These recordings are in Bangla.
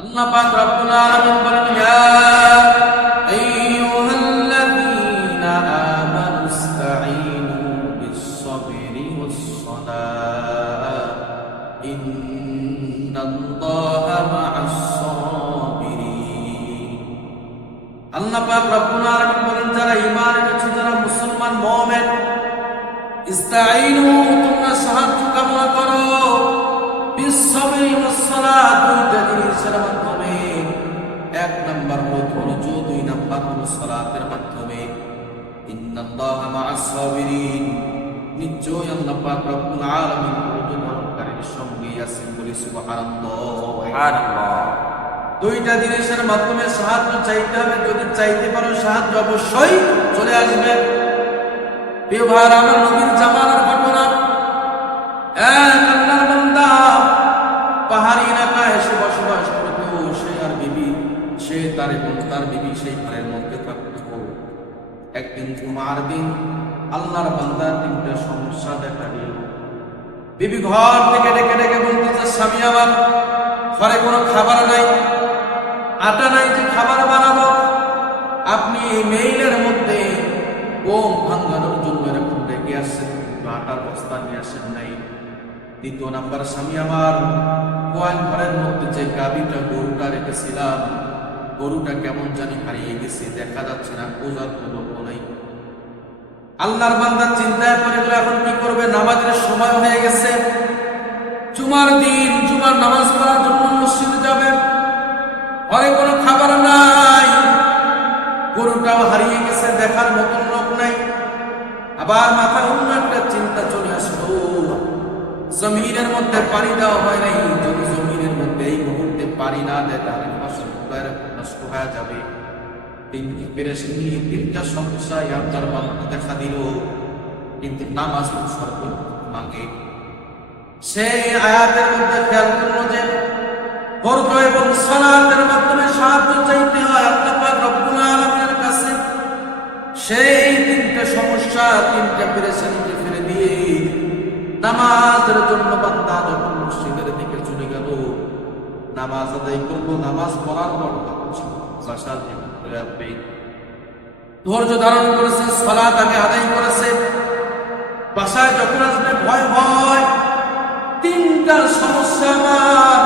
আল্লাহ পাক রব্বুল আলামিন বলেন, ইয়া আইয়ুহাল্লাযীনা আমানু ইসতাঈনু বিস-সাবরি ওয়াস-সালাহ ইন্নাল্লাহা মা'আস-সাবিরিন. আল্লাহ পাক যারা ঈমান যারা মুসলমান, মুমিন জিনিসের মাধ্যমে এক নাম্বার হলো দুই নাম্বার হলো সালাতের মাধ্যমে। ইন্নাল্লাহ মা'আস সাবিরিন নিশ্চয় আল্লাহ পাক রব্বুল আলামিন ধৈর্য ধারণকারীর সঙ্গে আছেন বলি সুবহানাল্লাহ। দুইটা জিনিসের মাধ্যমে সাহায্য চাইতে হবে যদি চাইতে পারো সাহায্য অবশ্যই চলে আসবে। প্রিয় ভাইয়ের আমার নবীর একদিন জুমার দিন আল্লাহর বান্দার তিনটা সমস্যা দেখা দিল। বিবি ঘর থেকে ডেকে ডেকে বলতেছে, স্বামী আমার, ঘরে কোনো খাবার নাই। আটা নাই যে খাবার বানাবো। আপনি এই মেইলের মধ্যে গম ভাঙানোর জন্য এরকম ডেকে আসছেন কিন্তু আটার বস্তা নিয়ে আসেন নাই। দ্বিতীয় নাম্বার, স্বামী আমার, গোয়াল ঘরের মধ্যে যে গাবিটা গরুটা রেখেছিলাম গরুটা কেমন জানি হারিয়ে গেছে, দেখা যাচ্ছে না পূজার কোনো নাই। আল্লাহর বান্দা চিন্তায় পড়ে গেল, এখন কি করবে? নামাজের সময় হয়ে গেছে। জুমার দিন, জুমার নামাজ পড়ার জন্য মসজিদে যাবে। ঘরে কোনো খাবার নাই। গরুটাও হারিয়ে গেছে, দেখার মতন লোক নাই। আবার মাথায় অন্য একটা চিন্তা চলে আসলো। জমিনের মধ্যে পানি দেওয়া হয় নাই। যদি জমিনের মধ্যে এই মুহূর্তে পানি না দেয়, তাহলে হয়ে যাবে। তিনটা আপনার দেখা দিল। কিন্তু নামাজ সর্ব মাগে। সেই আয়াতের মধ্যে খেয়াল করল যে এবং সালাতের মাধ্যমে সাহায্য চাইতে হয় আল্লাহ রব্বুল কাছে। সেই তিনটা সমস্যা তিনটা পেরেশানিকে ফেলে দিয়ে নামাজের জন্য বান্দা যখন নামাজ আদায় করব, নামাজ পড়ার পর ধৈর্য ধারণ করেছে, সালাত আগে আদায় করেছে। বাসায় যখন আসবে, ভয় ভয়, তিনটা সমস্যা আমার,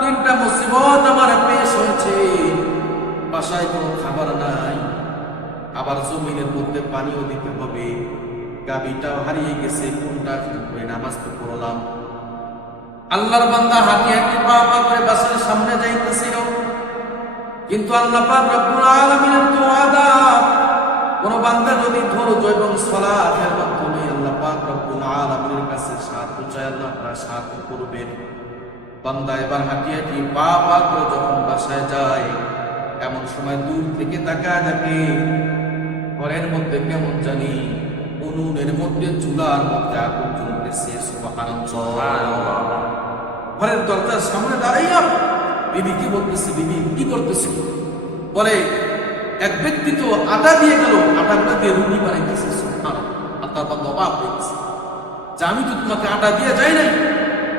তিনটা মুসিবত আমার পেশ হয়েছে। বাসায় কোনো খাবার নাই, আবার জমিনের মধ্যে পানিও দিতে হবে। গাবিটাও হারিয়ে গেছে, কোনটা নামাজ তো পড়লাম। আল্লাহর বান্দা হাঁটি হাঁটি পা পা করে বাসের সামনে যাইতেছিল। কিন্তু আল্লাহ পাক রব্বুল আলামিনের তো ওয়াদা কোন বান্দা যদি ধৈর্য এবং সালাতের মাধ্যমে আল্লাহ পাক রব্বুল আলামিনের কাছে সাহায্য চায়, আল্লাহ তারা সাহায্য করবেন। বান্দা এবার হাঁটি হাঁটি পা পা করে যখন বাসায় যায়, এমন সময় দূর থেকে তাকায় দেখে ঘরের মধ্যে কেমন জানি উনুনের মধ্যে চুলার মধ্যে আগুন জ্বলতেছে, সুবহানাল্লাহ। ঘরের দরজার সামনে দাঁড়াইয়া বিবি কি বলতেছে, বিবি কি করতেছে? বলে, এক ব্যক্তি তো আটা দিয়ে গেল আটাগুলো দিয়ে রুটি বানাইতেছে আর তারপর গেছে। যে আমি তো তোমাকে আটা দিয়ে যাই নাই?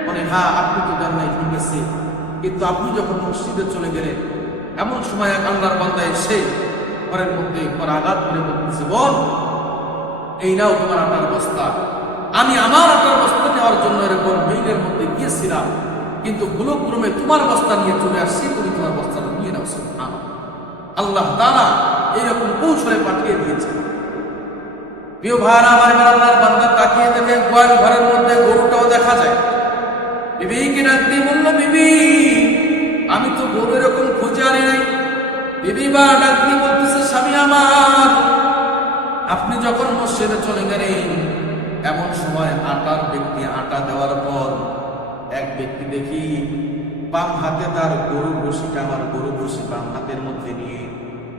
বলে হ্যাঁ আপনি তো দেন নাই, ঠিক আছে। কিন্তু আপনি যখন মসজিদে চলে গেলেন, এমন সময় এক আল্লাহর বান্দা এসে ঘরের মধ্যে পর আঘাত করে বলতেছে, বল, এই নাও তোমার আটার বস্তা। আমি আমার আটার বস্তা নেওয়ার জন্য এরকম মেইলের গিয়েছিলাম কিন্তু ভুলক্রমে তোমার বস্তা নিয়ে চলে আসছি, তুমি তোমার বস্তাটা নিয়ে নাও আল্লাহ তাআলা এইরকম কৌশলে পাঠিয়ে দিয়েছে। আমি তো গরু এরকম খুঁজে নাই। বিবি বা ডাক দিয়ে বলতেছে, স্বামী আমার, আপনি যখন মসজিদে চলে গেলেন, এমন সময় আটার ব্যক্তি আটা দেওয়ার পর এক ব্যক্তি দেখি বাম হাতে তার গরু বসিটা আমার গরু বসি বাম হাতের মধ্যে নিয়ে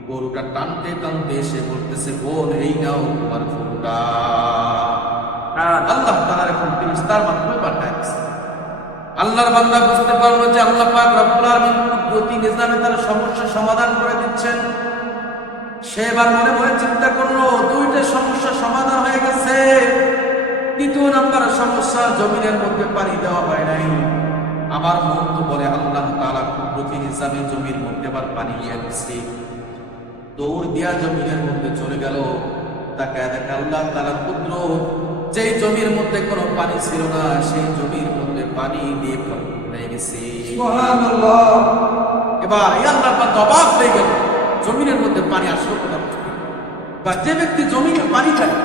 গরুটা টানতে টানতে এসে বলতেছে বোন এই নাও তোমার গরুটা। আল্লাহ তাআলা এখন ফেরেশতার মাধ্যমে পাঠাচ্ছে আল্লাহর বান্দা বুঝতে পারল যে আল্লাহ পাক রব্বুল আলামিন প্রতি নিজামে তার সমস্যা সমাধান করে দিচ্ছেন। সে এবার মনে মনে চিন্তা করল দুইটা সমস্যা হয়ে দ্বিতীয় নাম্বার সমস্যা জমিনের মধ্যে পানি দেওয়া হয় নাই। আমার মন তো বলে আল্লাহ তাআলা কুদরতি হিসাবে জমির মধ্যে আবার পানি নিয়ে দৌড় দিয়া জমিনের মধ্যে চলে গেল। দেখা আল্লাহ তালার পুত্র যেই জমির মধ্যে কোনো পানি ছিল না সেই জমির মধ্যে পানি দিয়ে হয়ে গেছে। এবার আল্লাহ অবাক হয়ে গেল। জমিনের মধ্যে পানি আসলো বা যে ব্যক্তি জমিনে পানি চায়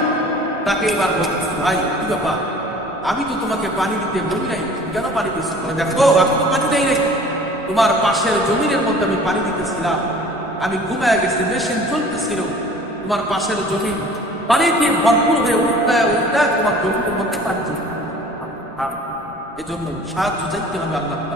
তাকে এবার ভাই, কি ব্যাপার? আমি তো তোমাকে পানি দিতে বলি নাই। কেন পানি দিচ্ছ? দেখো আমি তো পানি দেই নাই। তোমার পাশের জমিনের মধ্যে আমি পানি দিতেছিলাম। আমি ঘুমায় গেছি, মেশিন চলতেছিল। তোমার পাশের জমি পানিতে ভরপুর হয়ে উল্টায় উল্টায় তোমার জমির মধ্যে পানি চলছে। এই জন্য সাহায্য চাইতে হবে আল্লাহ